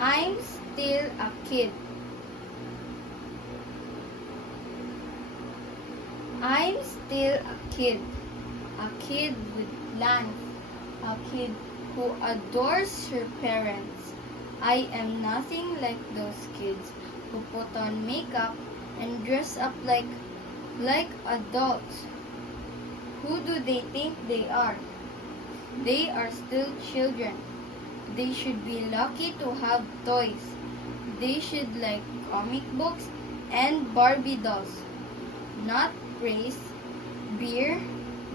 I'm still a kid. I'm still a kid. A kid with plans. A kid who adores her parents. I am nothing like those kids who put on makeup and dress up like adults. Who do they think they are? They are still children. They should be lucky to have toys. They should like comic books and Barbie dolls, not praise, beer,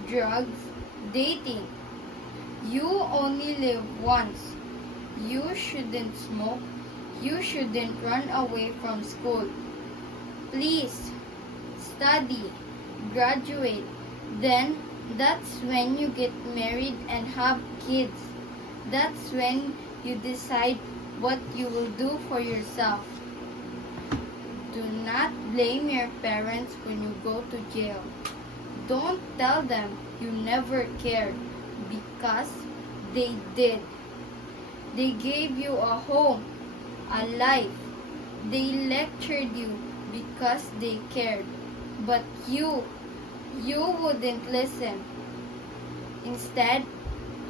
drugs, dating. You only live once. You shouldn't smoke. You shouldn't run away from school. Please, study, graduate. Then that's when you get married and have kids. That's when you decide what you will do for yourself. Do not blame your parents when you go to jail. Don't tell them you never cared because they did. They gave you a home, a life. They lectured you because they cared. But you wouldn't listen. Instead,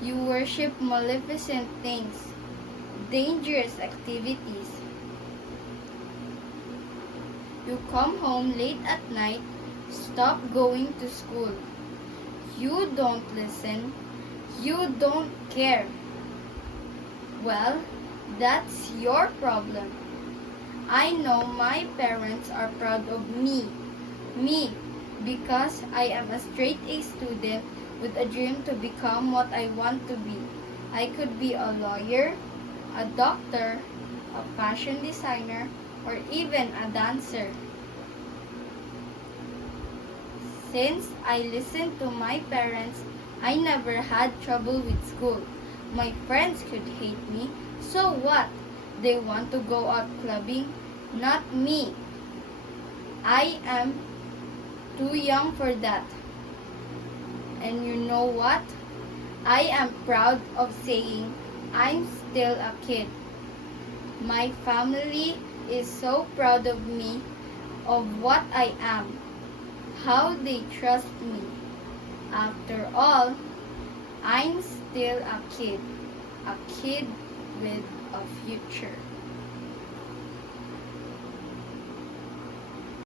you worship maleficent things, dangerous activities. You come home late at night, stop going to school. You don't listen. You don't care. Well, that's your problem. I know my parents are proud of me. Me, because I am a straight A student with a dream to become what I want to be. I could be a lawyer, a doctor, a fashion designer, or even a dancer. Since I listened to my parents, I never had trouble with school. My friends could hate me, so what? They want to go out clubbing? Not me. I am too young for that. And you know what? I am proud of saying I'm still a kid. My family is so proud of me, of what I am, how they trust me. After all, I'm still a kid with a future.